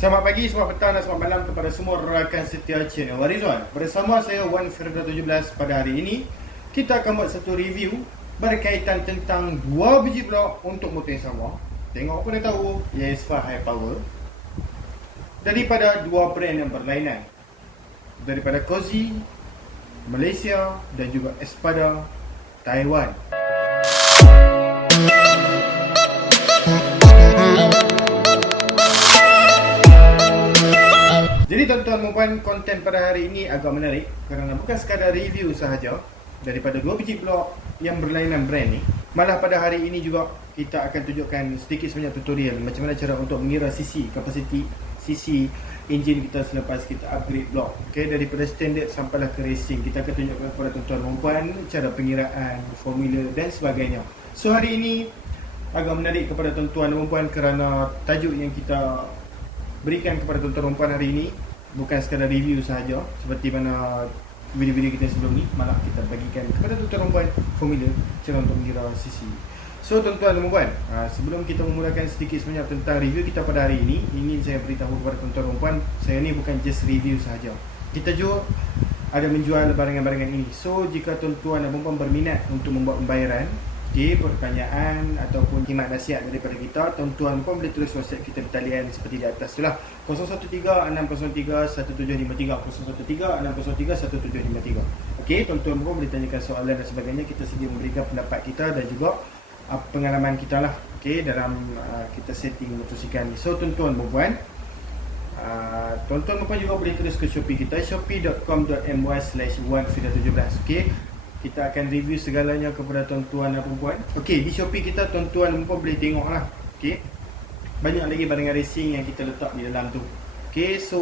Selamat pagi, selamat petang dan selamat malam kepada semua rakan setia channel Warizon. Bersama saya Wan Firda 17 pada hari ini, kita akan buat satu review berkaitan tentang dua biji blok untuk motor yang sama. Tengok apa dah tahu, Yesfa High Power. Daripada dua brand yang berlainan. Daripada Cozy, Malaysia dan juga Espada, Taiwan. Jadi tuan-tuan dan puan, konten pada hari ini agak menarik kerana bukan sekadar review sahaja daripada dua biji blok yang berlainan brand ni. Malah pada hari ini juga kita akan tunjukkan sedikit sebanyak tutorial macam mana cara untuk mengira sisi, kapasiti sisi enjin kita selepas kita upgrade blok. Okay, daripada standard sampailah ke racing, kita akan tunjukkan kepada tuan-tuan dan puan cara pengiraan, formula dan sebagainya. So hari ini agak menarik kepada tuan-tuan dan puan kerana tajuk yang kita berikan kepada tuan-tuan dan puan hari ini bukan sekadar review sahaja seperti mana video-video kita sebelum ni, malah kita bagikan kepada tuan-tuan dan puan formula cara untuk mengira sisi. So tuan-tuan dan puan, sebelum kita memulakan sedikit sebanyak tentang review kita pada hari ini, ingin saya beritahu kepada tuan-tuan dan puan, saya ni bukan just review sahaja. Kita juga ada menjual barangan-barangan ini. So jika tuan-tuan dan puan berminat untuk membuat pembayaran, pertanyaan ataupun khidmat nasihat daripada kita, tuan-tuan pun boleh tulis WhatsApp kita di talian seperti di atas tu lah, 013-603-1753, 013-603-1753. Okey, tuan-tuan pun boleh tanyakan soalan dan sebagainya. Kita sedia memberikan pendapat kita dan juga pengalaman kita lah, okey, dalam kita setting motosikal ni. So tuan-tuan dan puan, tuan-tuan dan puan juga boleh tulis ke Shopee kita, shopee.com.my/117. okey, kita akan review segalanya kepada tuan-tuan dan puan. Okey, di Shopee kita tuan-tuan dan puan boleh tengok lah. Okey, banyak lagi barangan racing yang kita letak di dalam tu. Okey, so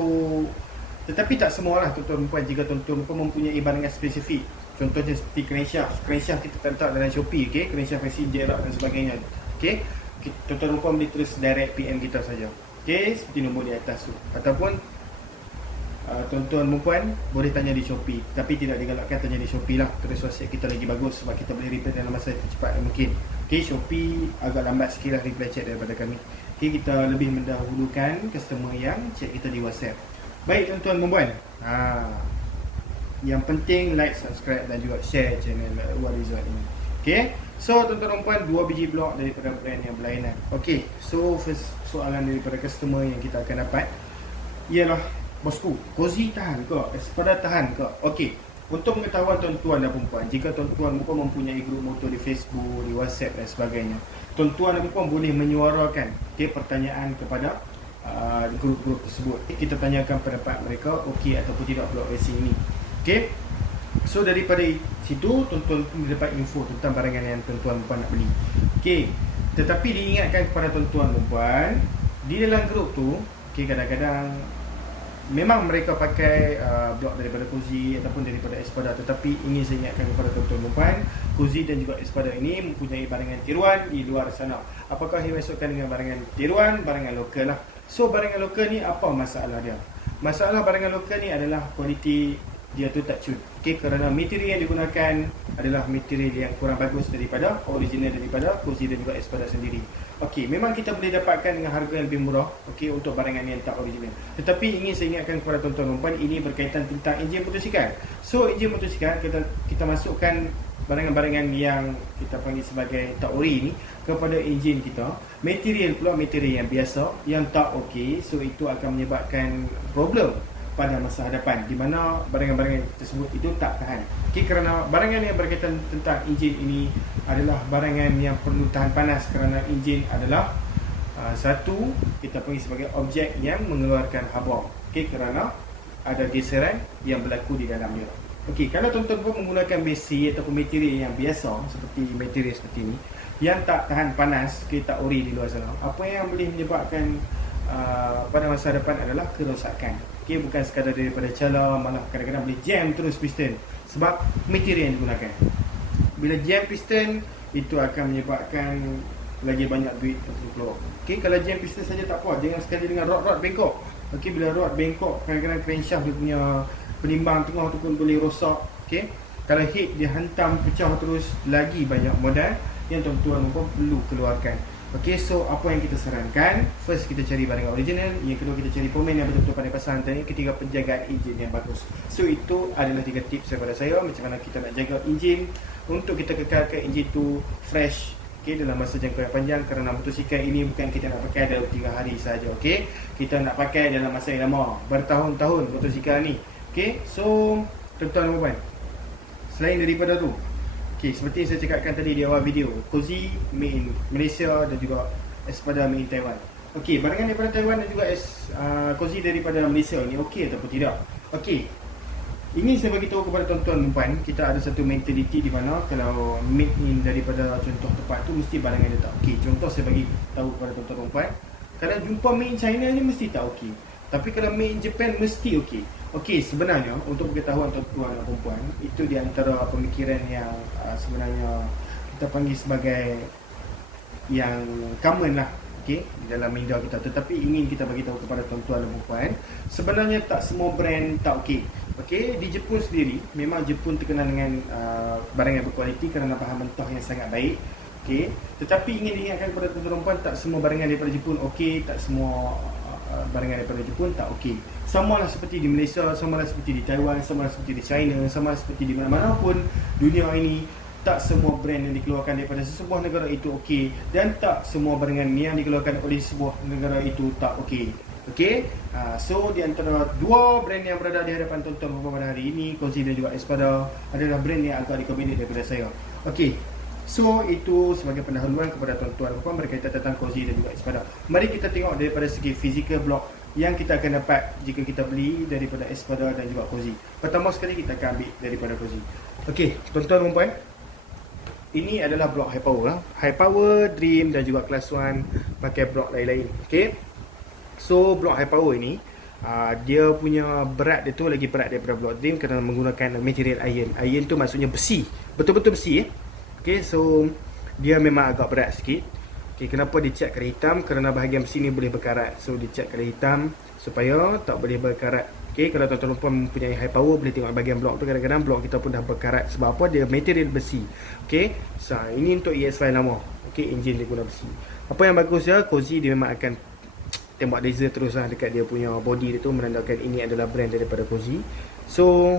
tetapi tak semualah tuan-tuan dan puan. Jika tuan-tuan dan puan mempunyai barangan spesifik, contohnya seperti crankshaft kita letak dalam Shopee. Okey, crankshaft racing jarak dan sebagainya. Okey, tuan-tuan dan puan boleh terus direct PM kita saja. Okey, seperti nombor di atas tu. Ataupun tuan-tuan dan puan boleh tanya di Shopee, tapi tidak digalakkan tanya di Shopee lah, terus WhatsApp kita lagi bagus sebab kita boleh reply dalam masa yang cepat mungkin. Okey, Shopee agak lambat sikit lah reply chat daripada kami. Okey, kita lebih mendahulukan customer yang chat kita di WhatsApp. Baik tuan-tuan dan puan, yang penting like, subscribe dan juga share channel Warizon ini. Okey, so tuan-tuan dan puan, dua biji blok daripada brand yang berlainan. Okey, so first soalan daripada customer yang kita akan dapat ialah, bosku, Cozy tahan ke? Espada tahan ke? Okey, untuk pengetahuan tuan-tuan dan puan, jika tuan-tuan dan puan mempunyai grup motor di Facebook, di WhatsApp dan sebagainya, tuan-tuan dan puan boleh menyuarakan pertanyaan kepada grup-grup tersebut. Kita tanyakan pendapat mereka, okey ataupun tidak blok racing ini. Okey, so daripada situ tuan-tuan pun dapat info tentang barangan yang tuan-tuan dan puan nak beli. Okey, tetapi diingatkan kepada tuan-tuan dan puan, di dalam grup tu, okey, kadang-kadang memang mereka pakai blok daripada Cozy ataupun daripada Espada, tetapi ingin saya ingatkan kepada tuan-tuan dan puan, Cozy dan juga Espada ini mempunyai barangan tiruan di luar sana. Apakah yang dimaksudkan dengan barangan tiruan? Barangan lokal lah. So barangan lokal ni apa masalah dia? Masalah barangan lokal ni adalah kualiti dia tu tak cun. Okey, kerana material yang digunakan adalah material yang kurang bagus daripada original daripada Cozy dan juga Espada sendiri. Okey, memang kita boleh dapatkan dengan harga yang lebih murah, okey, untuk barangan yang tak original. Tetapi ingin saya ingatkan kepada tuan-tuan dan puan, ini berkaitan tentang enjin motosikal. So enjin motosikal kita masukkan barangan-barangan yang kita panggil sebagai tak ori ni kepada enjin kita. Material pula material yang biasa yang tak okey, so itu akan menyebabkan problem pada masa hadapan di mana barangan-barangan tersebut itu tak tahan. Okey, kerana barangan yang berkaitan tentang enjin ini adalah barangan yang perlu tahan panas kerana enjin adalah satu kita panggil sebagai objek yang mengeluarkan haba. Okey, kerana ada geseran yang berlaku di dalamnya. Okey, kalau tuan-tuan pun menggunakan besi ataupun material yang biasa seperti material seperti ini yang tak tahan panas, kita ori di luar sana, apa yang boleh menyebabkan pada masa depan adalah kerosakan. Okey, bukan sekadar daripada cala, malah kadang-kadang boleh jam terus piston sebab material yang digunakan. Bila jam piston, itu akan menyebabkan lagi banyak duit terkeluar. Okey, kalau jam piston saja tak apa, jangan sekali dengan rod-rod bengkok. Okey, bila rod bengkok, kadang-kadang crankshaft dia punya penimbang tengah tu pun boleh rosak. Okey, kalau hit dia hantam pecah terus, lagi banyak modal yang tuan-tuan perlu keluarkan. Okay, so apa yang kita sarankan? First, kita cari barang original. Yang kedua, kita cari pemain yang betul-betul pandai pasang. Dan yang ketiga, penjagaan enjin yang bagus. So, itu adalah 3 tips daripada saya macam mana kita nak jaga enjin untuk kita kekalkan enjin tu fresh, okay, dalam masa jangka yang panjang. Kerana motosikal ini bukan kita nak pakai dalam 3 hari saja, okay? Kita nak pakai dalam masa yang lama, bertahun-tahun motosikal ni. Okay, so tuan-tuan dan puan, selain daripada tu, okay, seperti yang saya cakapkan tadi di awal video, Cozy made in Malaysia dan juga Espada made in Taiwan. Okay, barangan daripada Taiwan dan juga Cozy daripada Malaysia ni okey ataupun tidak? Okey, ini saya bagi tahu kepada tuan-tuan dan puan, kita ada satu mentaliti di mana kalau made in daripada contoh tempat tu mesti barangan dia tak okey. Contoh saya bagi tahu kepada tuan-tuan dan puan, kalau jumpa made in China ni mesti tak okey. Tapi kalau made in Japan mesti okey. Okey, sebenarnya untuk pengetahuan tuan-tuan dan puan, itu di antara pemikiran yang sebenarnya kita panggil sebagai yang common lah, okey, di dalam media kita. Tetapi ingin kita bagi tahu kepada tuan-tuan dan puan, sebenarnya tak semua brand tak okey. Okey, di Jepun sendiri, memang Jepun terkenal dengan barang yang berkualiti kerana bahan mentah yang sangat baik. Okey, tetapi ingin diingatkan kepada tuan-tuan dan puan, tak semua barangan daripada Jepun okey, tak semua barangan daripada Jepun tak okey. Sama lah seperti di Malaysia, sama lah seperti di Taiwan, sama lah seperti di China, sama lah seperti di mana-mana pun dunia ini, tak semua brand yang dikeluarkan daripada sesebuah negara itu okey, dan tak semua barangan yang dikeluarkan oleh sebuah negara itu tak okey. Okey, so di antara dua brand yang berada di hadapan tuan-tuan pada hari ini, Cozy dan juga Espada, adalah brand yang agak recommended daripada saya. Okey, so itu sebagai pendahuluan kepada tuan-tuan dan puan berkaitan tentang Cozy dan juga Espada. Mari kita tengok daripada segi physical block yang kita akan dapat jika kita beli daripada Espada dan juga Cozy. Pertama sekali kita akan ambil daripada Cozy. Okey, tuan-tuan dan puan, ini adalah blok high power lah. High power, Dream dan juga Class 1 pakai blok lain-lain. Okey, so blok high power ini dia punya berat dia tu lagi berat daripada blok Dream kerana menggunakan material iron. Iron tu maksudnya besi, betul-betul besi. Okey, so dia memang agak berat sikit. Okay, kenapa dia cat kala hitam? Kerana bahagian besi ni boleh berkarat. So dia cat kala hitam supaya tak boleh berkarat. Okay, kalau tuan-tuan mempunyai high power, boleh tengok bahagian blok tu, kadang-kadang blok kita pun dah berkarat. Sebab apa? Dia material besi. Okay, so ini untuk EX5 lama. Okay, enjin dia guna besi. Apa yang bagus dia, Cozy dia memang akan tembak laser terus lah dekat dia punya body dia tu, menandakan ini adalah brand daripada Cozy. So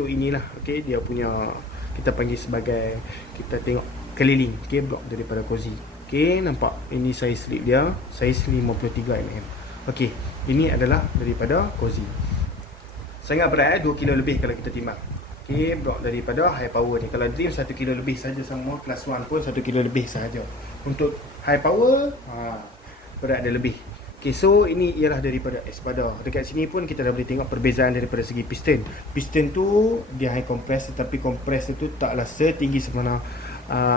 inilah, okay, dia punya, kita panggil sebagai, kita tengok keliling, okay, blok daripada Cozy. Okay, nampak ini saiz slip dia, saiz 53mm. Okay, ini adalah daripada Cozy. Sangat berat, 2 kilo lebih kalau kita timbang. Okay, blok daripada high power ni. Kalau Dream 1 kilo lebih saja, sama Class 1 pun 1 kilo lebih saja. Untuk high power, berat dia lebih. Okay, so ini ialah daripada Espada. Dekat sini pun kita dah boleh tengok perbezaan daripada segi piston. Piston tu dia high compress, tetapi compress itu taklah setinggi sebenarnya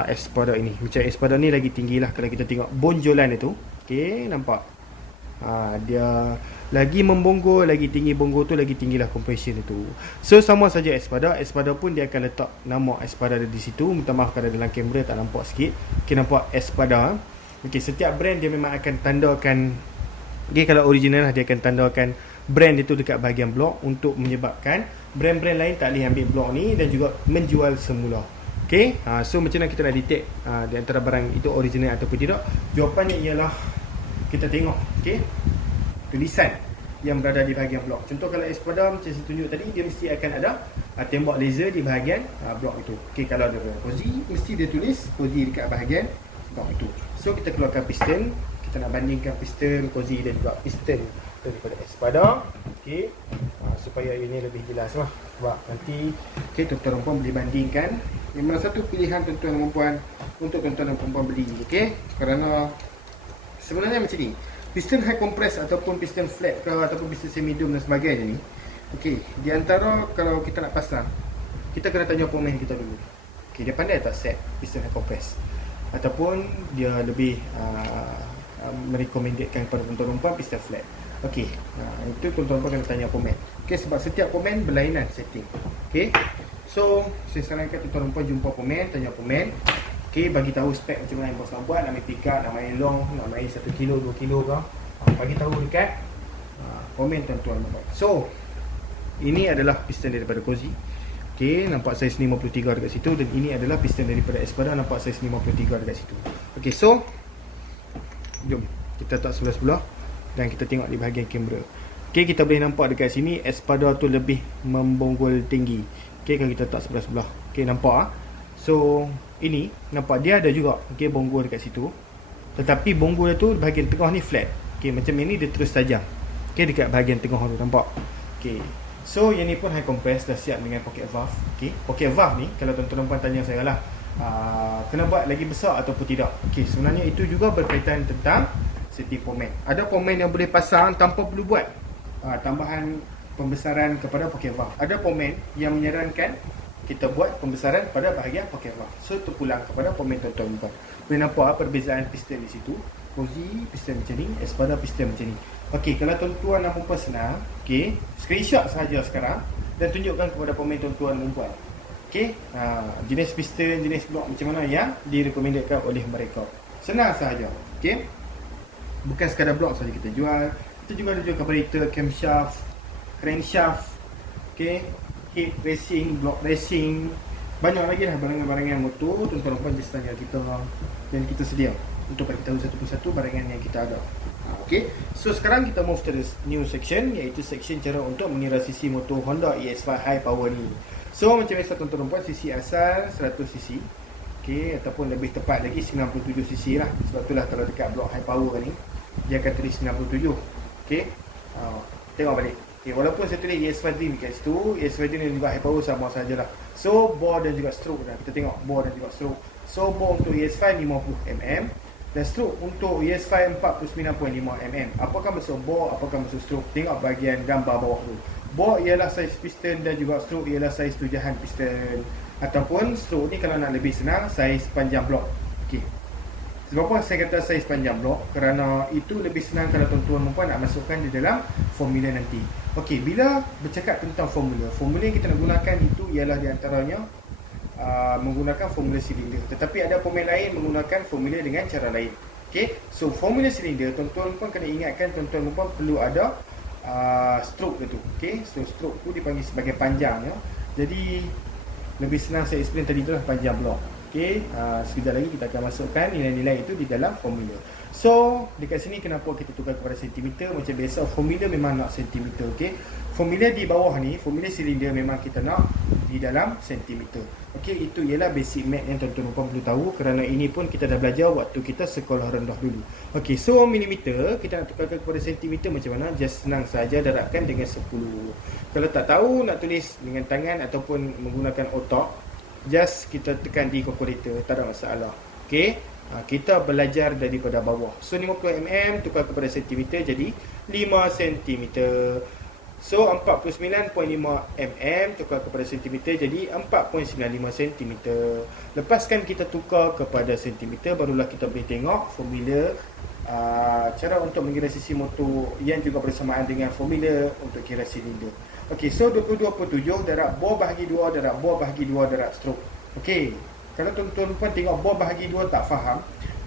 Espada ini. Macam Espada ni lagi tinggi lah kalau kita tengok bonjolan itu. Okay, nampak dia lagi membonggo, lagi tinggi bonggo tu, lagi tinggilah compression itu. So sama saja Espada. Espada pun dia akan letak nama Espada di situ. Minta maaf kalau dalam kamera tak nampak sikit. Okay, nampak Espada. Okay, setiap brand dia memang akan tandakan. Okay, kalau original lah dia akan tandakan brand itu dekat bahagian blok untuk menyebabkan brand-brand lain tak boleh ambil blok ni dan juga menjual semula. Okay, so macam mana kita nak detect di antara barang itu original ataupun tidak? Jawapannya ialah kita tengok, okay, tulisan yang berada di bahagian blok. Contoh kalau Espada macam saya tunjuk tadi, dia mesti akan ada tembak laser di bahagian blok itu. Okay, kalau ada Cozy, mesti dia tulis Cozy dekat bahagian blok itu. So kita keluarkan piston, kita nak bandingkan piston Cozy dan juga piston daripada Espada. Okay, supaya ini lebih jelas lah. Sebab nanti, okay, tuan-tuan dan puan boleh bandingkan. Memang satu pilihan tuan-tuan dan puan untuk tuan-tuan dan puan beli. Okay, kerana sebenarnya macam ni, piston high compress ataupun piston flat ke ataupun piston semi dome dan sebagainya ni, okay, di antara kalau kita nak pasang, kita kena tanya pemain kita dulu. Okay, dia pandai tak set piston high compress, ataupun dia lebih merekomendkan kepada tuan-tuan dan puan piston flat. Okay, itu tuan-tuan dan puan kena tanya pemain. Okay, sebab setiap pemain berlainan setting. Okay, so saya sarankan tuan-tuan dan puan jumpa pemain, tanya pemain. Okay, bagi tahu spek macam mana yang bos nak buat, nak main pick-up, nak main long, nak main 1 kilo, 2 kilo ke, bagi tahu dekat komen tuan-tuan. So ini adalah piston daripada Cozy. Okay, nampak saiz 53 dekat situ, dan ini adalah piston daripada Espada, nampak saiz 53 dekat situ. Okay, so Jom kita letak sebelah-sebelah dan kita tengok di bahagian kamera. Okay, kita boleh nampak dekat sini espada tu lebih membonggol tinggi. Okay, kalau kita letak sebelah-sebelah. Okay, nampak ah. So ini nampak dia ada juga bonggol dekat situ. Tetapi bonggol tu bahagian tengah ni flat. Okay, macam ini dia terus tajam. Okay, dekat bahagian tengah tu nampak. Okay, so yang ni pun high compress dah siap dengan pocket valve. Okay, pocket valve ni kalau tuan-tuan tanya saya lah, kena buat lagi besar ataupun tidak. Okay, sebenarnya itu juga berkaitan tentang safety pomade. Ada pomade yang boleh pasang tanpa perlu buat tambahan pembesaran kepada pocket valve. Ada pomade yang menyarankan kita buat pembesaran pada bahagian pocket valve. So terpulang kepada pomade tuan-tuan. Boleh nampak perbezaan piston di situ. Cozy piston macam ni, Espada piston macam ni. Okey, kalau tuan-tuan nak mumpah senang, okey, screenshot sahaja sekarang dan tunjukkan kepada pemain tuan-tuan mumpah. Okey, jenis piston, jenis blok macam mana yang direkomendkan oleh mereka. Senang sahaja. Okey. Bukan sekadar blok saja kita jual. Kita juga ada jual carburetor, camshaft, crankshaft, okey, heat racing, block racing. Banyak lagi lah barangan-barangan motor tuan-tuan di standar kita yang kita sedia untuk bagi tahu satu persatu barangan yang kita ada. Okay, so sekarang kita move to the new section, iaitu section cara untuk mengira sisi motor Honda EX5 high power ni. So macam biasa tuan-tuan, sisi asal 100cc, okay, ataupun lebih tepat lagi 97cc lah. Sebab itulah kalau dekat blok high power ni dia akan tulis 97. Okay, tengok balik. Okay, walaupun saya tulis EX5 Dream kat situ, EX5 Dream dan juga high power sama sajalah. So bore dan juga stroke dah. Kita tengok bore dan juga stroke. So bore untuk EX5 50mm dan stroke untuk EX5 49.5mm. Apakah maksud bore, apakah maksud stroke? Tengok bahagian gambar bawah tu. Bore ialah saiz piston dan juga stroke ialah saiz tujahan piston. Ataupun stroke ni kalau nak lebih senang, saiz panjang blok. Okey. Sebab apa saya kata saiz panjang blok? Kerana itu lebih senang kalau tuan-tuan puan nak masukkan di dalam formula nanti. Okey, bila bercakap tentang formula, formula yang kita nak gunakan itu ialah di antaranya menggunakan formula silinder. Tetapi ada pemain lain menggunakan formula dengan cara lain. Okey, so formula silinder tuan-tuan pun kena ingatkan, tuan-tuan pun perlu ada stroke tu. Okey, so stroke tu dipanggil sebagai panjangnya. Jadi lebih senang saya explain tadi tu lah, panjang blok. Okey, sekejap lagi kita akan masukkan nilai-nilai itu di dalam formula. So dekat sini kenapa kita tukar kepada sentimeter? Macam biasa formula memang nak sentimeter. Okey, formula di bawah ni, formula silinder memang kita nak di dalam sentimeter. Okey, itu ialah basic math yang tuan-tuan perlu tahu, kerana ini pun kita dah belajar waktu kita sekolah rendah dulu. Okey, so milimeter kita nak tukarkan kepada sentimeter macam mana? Just senang saja darabkan dengan 10. Kalau tak tahu nak tulis dengan tangan ataupun menggunakan otak, just kita tekan di kalkulator, tak ada masalah. Okey, kita belajar daripada bawah. So 50mm tukar kepada sentimeter jadi 5 cm. So 49.5mm tukar kepada sentimeter jadi 4.95 cm. Lepaskan kita tukar kepada sentimeter, barulah kita boleh tengok formula cara untuk mengira sisi motor yang juga bersamaan dengan formula untuk kira silinder. Okey, so 22.7 darab bore bahagi 2 darab bore bahagi 2 darab stroke. Okey, kalau tuan-tuan pun tengok bore bahagi 2 tak faham.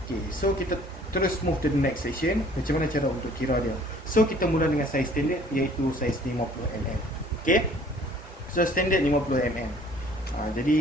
Okey, so kita terus move to the next section. Macam mana cara untuk kira dia? So kita mula dengan saiz standard, iaitu saiz 50mm. Okey, so standard 50mm. Jadi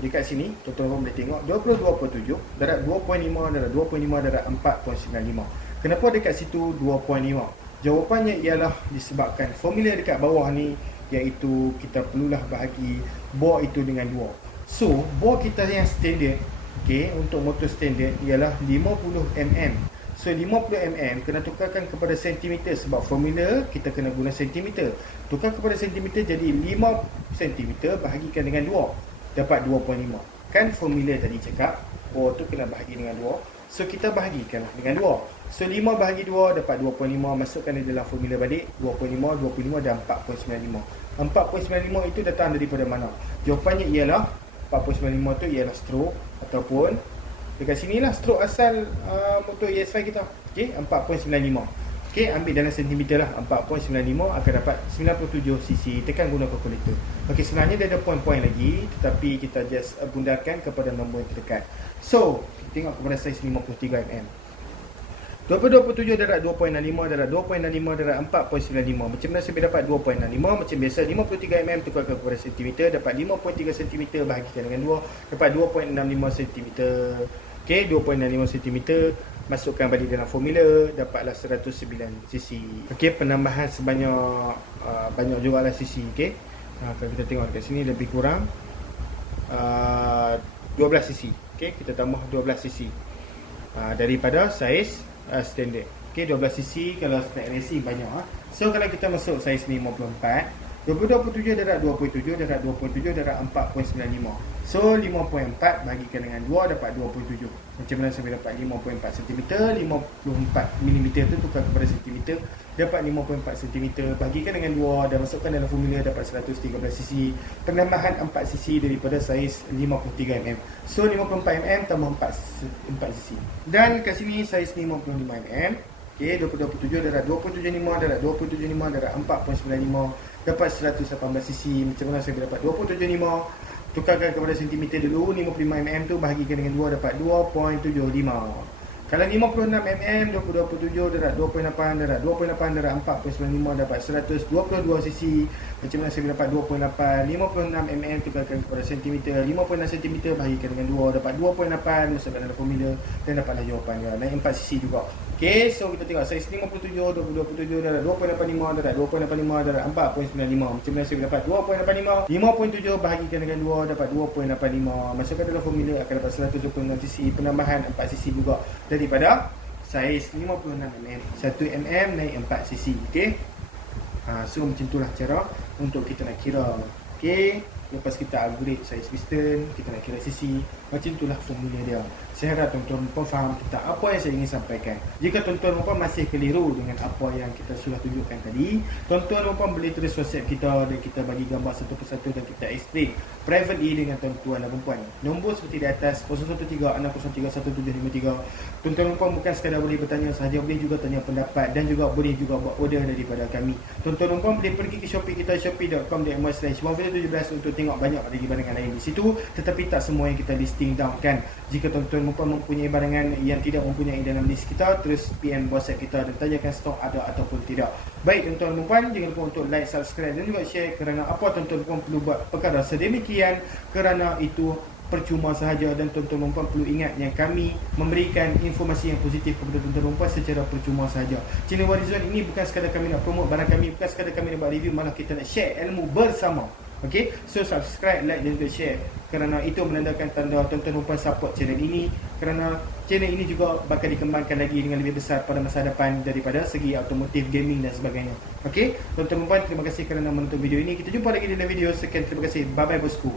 dekat sini tuan-tuan boleh tengok 22.7 darab 2.5 darab 2.5 darab 4.95. Kenapa dekat situ 2.5? Jawapannya ialah disebabkan formula dekat bawah ni, iaitu kita perlulah bahagi bore itu dengan 2. So bore kita yang standard, okay, untuk motor standard ialah 50mm. So 50mm kena tukarkan kepada sentimeter, sebab formula kita kena guna sentimeter. Tukar kepada sentimeter jadi 5 cm bahagikan dengan 2 dapat 2.5. Kan formula tadi cakap bore tu kena bahagi dengan 2. So kita bahagikanlah dengan 2. So 5 bahagi 2 dapat 2.5. Masukkan di dalam formula balik 2.5, 2.5 dan 4.95. 4.95 itu datang daripada mana? Jawapannya ialah 4.95 tu ialah stroke, ataupun dekat sinilah stroke asal motor EX5 kita. Okey, 4.95. Okey, ambil dalam sentimeter lah. 4.95 akan dapat 97cc. Tekan guna kalkulator. Okey, sebenarnya dia ada poin-poin lagi, tetapi kita just bundarkan kepada nombor yang terdekat. So tengok kepada saiz 53mm. 22.7 darab 2.65 darab 2.65 darab 4.95. Macam mana saya dapat 2.65? Macam biasa 53mm tukar kepada sentimeter, dapat 5.3 cm bahagikan dengan 2 dapat 2.65 cm. Okey, 2.65 cm. masukkan balik dalam formula, dapatlah 109cc. Okey, penambahan sebanyak banyak jugalah cc. Okey, kalau kita tengok dekat sini lebih kurang 12cc. Okey, kita tambah 12cc daripada saiz standard. Okey, 12cc kalau snack racing banyak. So kalau kita masuk saiz 54, 2027 darab 27 darab 27 darab 4.95. So 5.4 bagikan dengan 2 dapat 27. Macam mana saya dapat 5.4 cm? 54mm tu tukar kepada cm, dapat 5.4 cm, bagikan dengan 2 dan masukkan dalam formula, dapat 113cc. Penambahan 4cc daripada saiz 53mm. So 54mm tambah 4cc. Dan kat sini saiz 55mm. Okey, 27 darab 2.75 darab 2.75 darab 4.95 dapat 118cc. Macam mana saya dapat 2.75? Tukarkan kepada sentimeter dulu. 55mm tu bahagikan dengan 2 dapat 2.75. Kalau 56mm, 27 darab 2.8 darab 2.8 darab 4.95 dapat 122cc. Macam mana saya dapat 2.8? 56mm tukarkan kepada sentimeter. 56cm bahagikan dengan 2 dapat 2.8. Masukkan dalam formula dan dapatlah jawapannya. Naik 4cc juga. Okey, so kita tengok saiz 57, 27 darab 2.85 darab 2.85 darab 4.95. Macam mana saya dapat 2.85? 5.7 bahagikan dengan 2 dapat 2.85. Masukkan dalam formula akan dapat 126cc. Penambahan 4cc juga daripada saiz 56mm. 1mm naik 4cc. Okey. So macam itulah cara untuk kita nak kira. Okey. Lepas kita upgrade saiz piston, kita nak kira cc. Macam itulah formula dia. Saya harap tuan-tuan puan faham tentang apa yang saya ingin sampaikan. Jika tuan-tuan puan masih keliru dengan apa yang kita sudah tunjukkan tadi, tuan-tuan puan boleh tulis WhatsApp kita dan kita bagi gambar satu persatu dan kita explain privately dengan tuan-tuan dan puan. Nombor seperti di atas 013-603-1753. Tuan-tuan puan bukan sekadar boleh bertanya sahaja, boleh juga tanya pendapat dan juga boleh juga buat order daripada kami. Tuan-tuan puan boleh pergi ke Shopee kita, shopee.com.my/117 untuk tengok banyak lagi barangan lain di situ, tetapi tak semua yang kita listing down kan. Jika tuan-tuan mempunyai barangan yang tidak mempunyai dalam list kita, terus PM WhatsApp kita dan tanyakan stok ada ataupun tidak. Baik tuan-tuan dan puan, jangan lupa untuk like, subscribe dan juga share. Kerana apa tuan-tuan dan puan perlu buat perkara sedemikian? Kerana itu percuma sahaja dan tuan-tuan dan puan perlu ingat yang kami memberikan informasi yang positif kepada tuan-tuan dan puan secara percuma sahaja. Channel Warizon ini bukan sekadar kami nak promote barang kami, bukan sekadar kami nak buat review, malah kita nak share ilmu bersama. Okey, so subscribe, like dan juga share kerana itu menandakan tanda tuan-tuan dan puan support channel ini, kerana channel ini juga bakal dikembangkan lagi dengan lebih besar pada masa depan daripada segi automotif, gaming dan sebagainya. Okey, tuan-tuan dan puan, terima kasih kerana menonton video ini. Kita jumpa lagi di dalam video. Sekian, terima kasih. Bye bye bosku.